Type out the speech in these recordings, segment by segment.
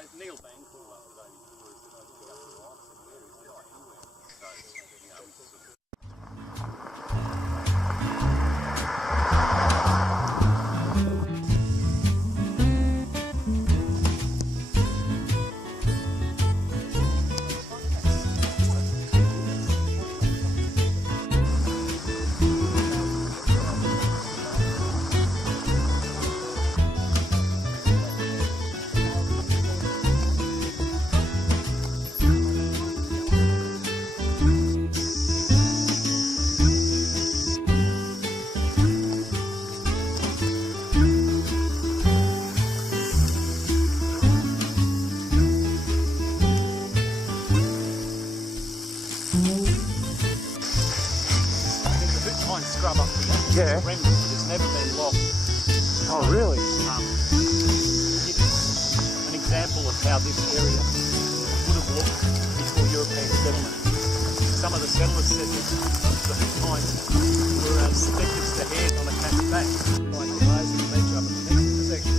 Neil Bank called up today before he said I think up to the office and where he's not anywhere. So, you know, scrub up here. Yeah. It's never been lost. Oh, really? An example of how this area would have looked before European settlement. Some of the settlers said that the hoot tines were as thick as the hairs on a cat's back. Like the layers of the beach up in the next intersection.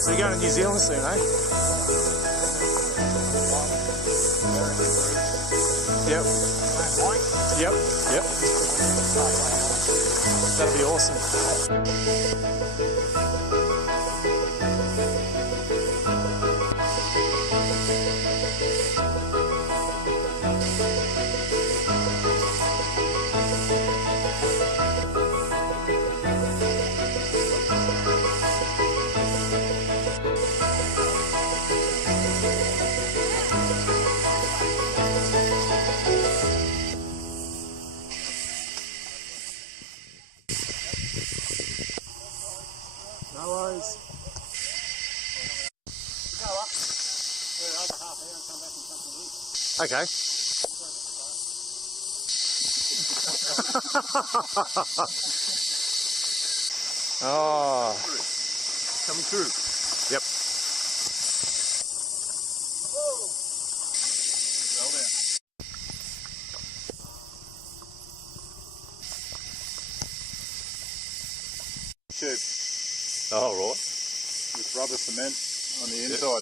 So you're going to New Zealand soon, eh? Yep. Yep. Yep. That'll be awesome. No worries. Go up for another half hour and come back and come to here. Okay. Oh. Coming through. Yep. Roll down. Tube Oh, right. with rubber cement on the inside.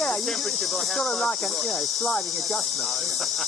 yeah, the temperature by it's how sort of close like you a got. sliding adjustment.